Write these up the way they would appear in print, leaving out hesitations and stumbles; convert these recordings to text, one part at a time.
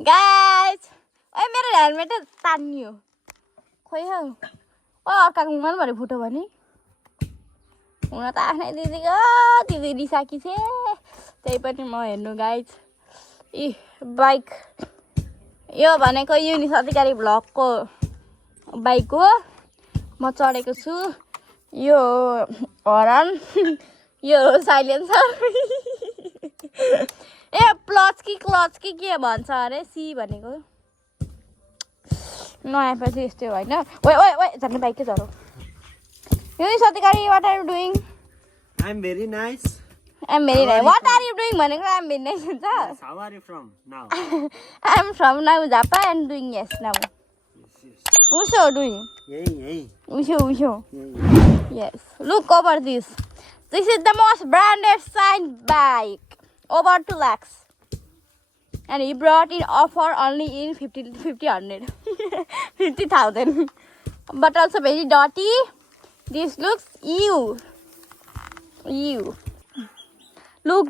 Guys ओइ मेरो helmet तान्नियो खोइ हौ ओ अर्काको मन भरे फुट्यो भने हुन त आफ्नै दिदीको दिदी रिसाकी छे त्यही पनि म हेर्नु गाइस इ बाइक यो भनेको युनिस अधिकारी भ्लगको बाइक हो म चढेको छु यो हरन यो साइलेन्सर ए क्लच कि के भन्छ अरे सी भनेको नआएपछि यस्तै होइन ओइ ओइ ओइ झन् बाइकै झरौ Yunis Adhikari what are you doing I am very nice what are you doing भनेको आई एम भेरी नाइस हुन्छ how are you from now I am from now Japan and doing yes now उसो डुइङ यही उसो yes look over this is the most branded signed bike over 2 lakhs and he brought in offer only in 50,000 but also very dirty. This looks ew look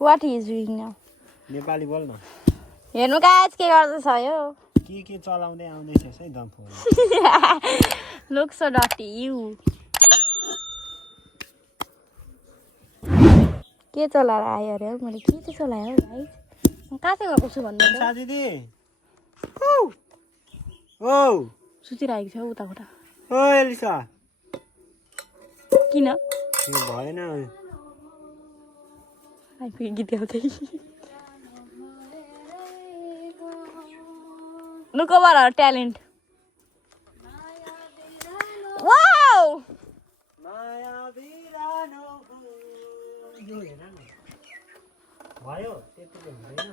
what he is doing now Nepali बोल न हेर्नु guys के गर्दैछ यो के चलाउँदै आउँदैछस् है दम्फो look so dirty ew के चलाएर आयो अरे मैले के चाहिँ चलायो गाइस म कहाँ चाहिँ गएको छु भन्नु सा दिदी ओ सुतिरहेको छ उताबाट ओ एलिसा किन यो भएन आइपुग्यो गीत गाउँदै Look over our talent. Wow! माया बिरानो यो हेर न भयो त्यतिको हुँदैन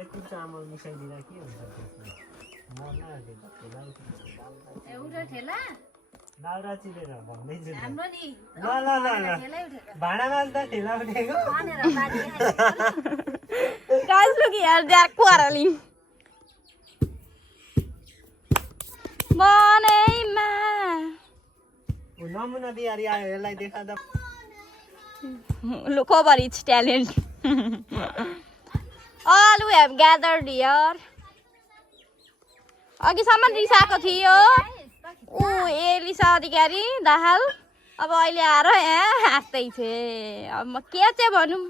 यति चामल मिसाइदिँदा के हुन्छ त्यसमा मर्न एउटा ठेला दाउरा चिरेर भन्दैछु हाम्रो नि ल भाँडामा त ठेला उठेको भनेर बाजी Guys, look here, they are quarreling. Moneyma. नमुना दियारी आयो यसलाई देखा त Look over its talent. All we have gathered here. अघिसम्म रिसाएको थियो ऊ एलिसा अधिकारी दाहाल अब अहिले आएर यहाँ हाँस्दै छे अब म के चाहिँ भनौँ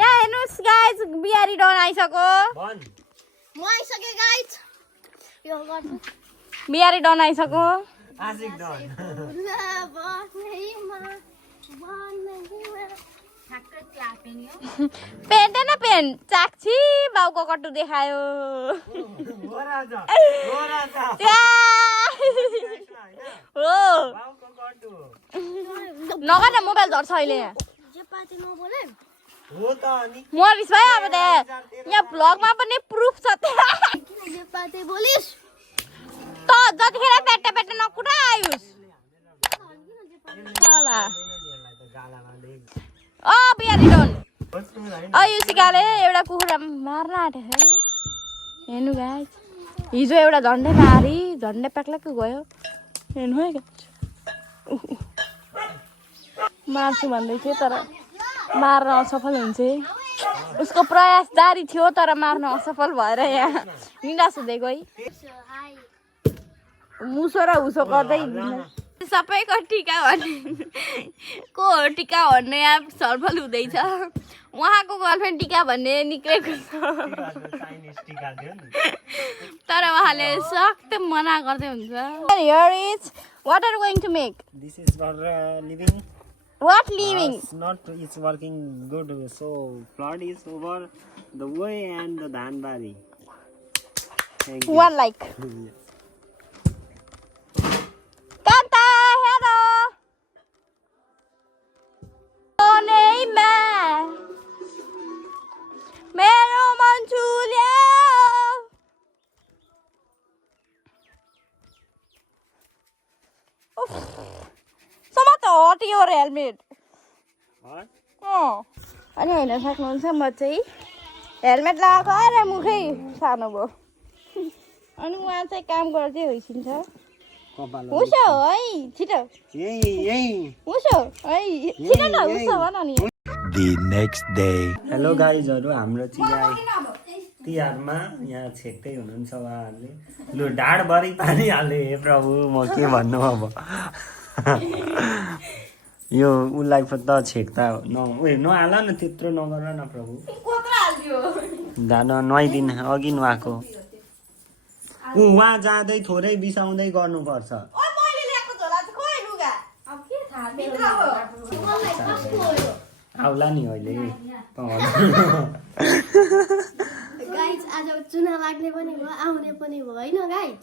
यहाँ हेर्नुहोस् गाइज बिहारी डन आइसक्यो म आइसके गाइस यो गर्नु बिहारी डन आइसक्यो आशिक डन ठ्याक्कै ट्यापिङ हो पेन्ट न पेन्ट चाक्छि बाउको कट्टु देखायो हो नगर न मोबाइल झर्छ अहिले मरिस भयो अब यहाँ भ्लगमा पनि प्रुफ छ त जतिखेर पेट्टा पेट्टा नकुटा आयुस बिहारी डन यो सिकाले एउटा कुखुरा मार्न आँटेको छ हेर्नु गाइस हिजो एउटा झन्डै मारी झन्डै प्याक्लाक्क गयो हेर्नु है मार्छु भन्दै थियो तर मार्न असफल हुन्छ उसको प्रयास जारी थियो तर मार्न असफल भएर यहाँ निराश हुँदै गई मुसो र उसो गर्दै सबैको टिका भन्ने को हो टिका भन्ने यहाँ छलफल हुँदैछ उहाँको गर्लफ्रेन्ड टिका भन्ने निक्लेको छ तर उहाँले सख्त मना गर्दै हुन्छ Here is what are you going to make? This is for living. What living? It's not. It's working good. So flood is over the way and the Dhanbari. Thank you. One like. Kanta, hello. Moneyma. मेरो मन छुल्यो सम्म त हट्यो helmet अनि होइन सक्नुहुन्छ म चाहिँ हेलमेट लगाएको अरे मुखै सानो भयो अनि उहाँ चाहिँ काम गर्दै होइसिन्छ उसो है छिटो उसो है छिटो न उसो भन नि the next day. हेलो गाइजहरू हाम्रो चिया तिहारमा यहाँ छेक्दै हुनुहुन्छ उहाँहरूले लु ढाडभरि पानी हाले हे प्रभु म के भन्नु अब यो उसलाई त छेक्दा नहाल न त्यत्रो नगर न प्रभु नुहाइदिनु अघि नुहाएको उहाँ जाँदै थोरै बिसाउँदै गर्नुपर्छ आउला नि अहिले गाइज आज चुना लाग्ने पनि भयो आउने पनि भयो होइन गाइज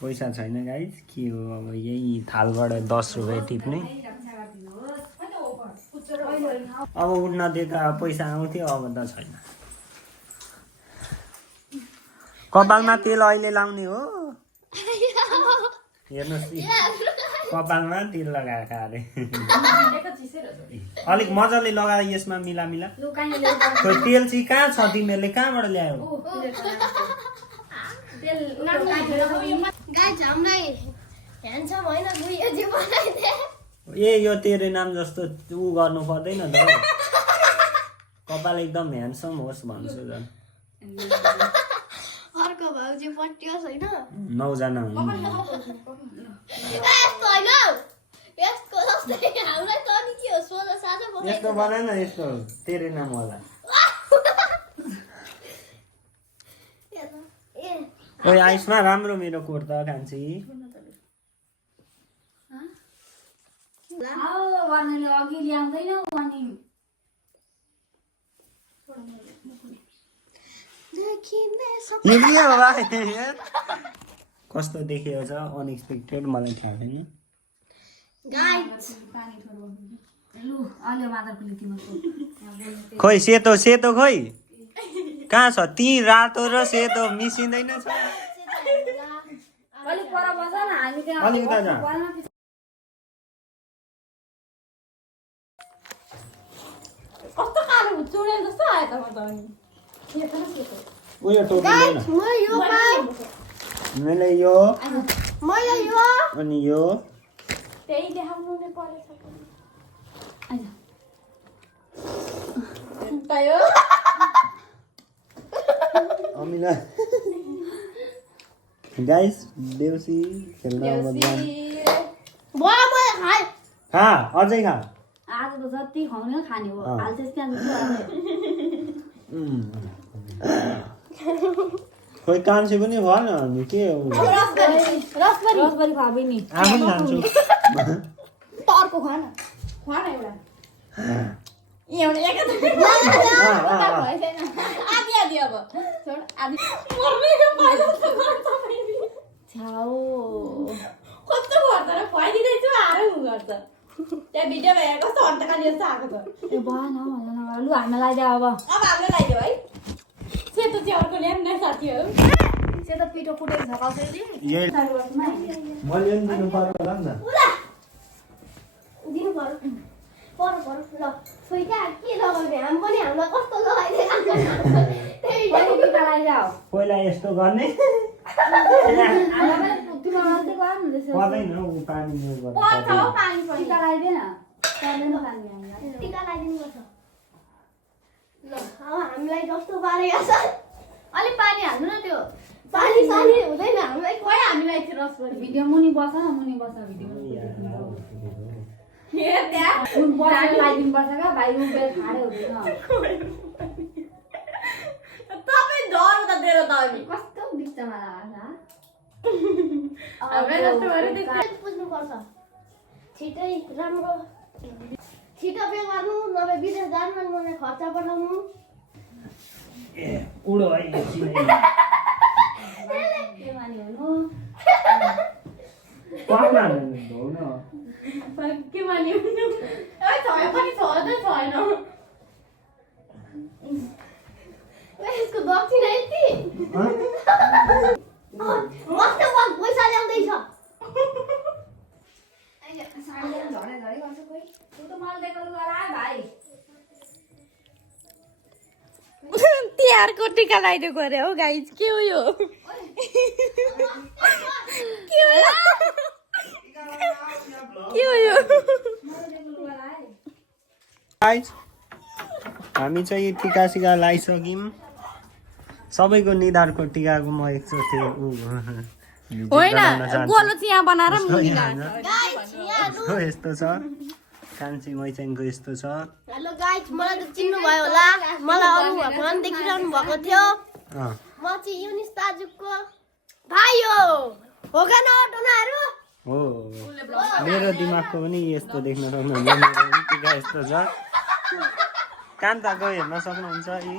पैसा छैन गाइज के हो अब यही थालबाट 10 रुपियाँ टिप्ने अब उठ्न दिएका पैसा आउँथ्यो अब त छैन कपालमा तेल अहिले लाउने हो हेर्नुहोस् कपालमा तेल लगाएका अरे अलिक मजाले लगाएर यसमा मिला खोइ तेल चाहिँ कहाँ छ तिमीहरूले कहाँबाट ल्यायो गाइज हामीलाई ह्यान्डसम होइन गुइयोजी बनाइदिए ए यो तेरे नाम जस्तो ऊ गर्नु पर्दैन त कपाल एकदम ह्यान्डसम होस् भन्छु झन् अर्को भाउजी पट्टियोस् होइन 9 जना हुनु यस्तो होइन यसको जस्तै हामीलाई त नि के हो सोझो साझा यस्तो बना न यस्तो तेरे नाम होला ओइ आइसमा राम्रो मेरो कुर्ता कान्छी अघि ल्याउँदैन यो के हो भाइ कस्तो देखिएको छ अनएक्सपेक्टेड मलाई थाहा छैन खोइ सेतो सेतो खोइ कहाँ छ ती रातो र सेतो मिसिँदैन छ अलि उता जा कस्तो कालो चुडेल जस्तो आयो त म त उयो टोपी लिएन मैले यो अनि यो त्यही देखाउनु नै परेछ तयो अमिला गाइस देउसी खेल्न खा अझै खा आज त जति खुवाउने खाने हो हाल चाहिँ त्यहाँ खोइ कान्छे पनि भएन अनि के हो रसबरी खुवाबे नि आफै खान्छु तर्को खुवा न एउटा एउटा आधी अब छोड आधी मर्मेको पाइलो त गर्छ मैले छाउ कस्तो गर्छ र खुवाइदिँदैछु आरो गर्छ त्यहाँ भिडियोमा हेर कस्तो हट्टाखाली जस्तो आएको छ ए भएन लु हामीलाई लगाइदियो अब हामीले लगाइदियो है सेतो चाहिँ अर्को ल्याउँ न साथीहरू सेतो पिठो कुटेको छ कसैले मैले पनि दिनु पर्यो होला नि दिनु पर्यो ल खोइ क्या के लगाउने हामी पनि हामीलाई कस्तो लगाइदिएको पहिला यस्तो गर्ने पर्दैन ऊ पानी युज गर्नु टिका लगाइदिएन टिका लगाइदिनुपर्छ ल अब हामीलाई जस्तो पारेको छ अलिक पानी हाल्नु न त्यो पानी सानी हुँदैन हामीलाई खोइ हामीलाई चाहिँ रसबरी भिडियो मुनि बस भिडियो त्यहाँ लगाइदिनुपर्छ क्या भाइ उभिएर खाडे हुँदैन तपाईँ डर त मेरो त अनि कस्तो बिचमा लाग्छ बुझ्नुपर्छ छिटै राम्रो छिटो पे गर्नु नभए विदेश जानु मलाई खर्च बढाउनु उडो है के माने पनि छैन यसको दक्षिण यति मस्त पैसा ल्याउँदैछ तिहारको टिका लगाइदिएको अरे हो गाइज के हो यो गाइस हामी चाहिँ टिका सिका लगाइसक्यौँ सबैको निधारको टिकाको म एकचोटि होइन गोलो चिया बनाएर यस्तो छ कान्छी मैचाङको यस्तो छ हेलो गाइस मलाई त चिन्नु भयो होला मलाई अरु भगवान देखिरहनु भएको थियो म चाहिँ युनिस दाजुको भाइ हो कि न टोनाहरु हो मेरो दिमागको पनि यस्तो देख्न सक्नुहुन्छ मेरो पनि टिका यस्तो छ कान्ताको हेर्न सक्नुहुन्छ यी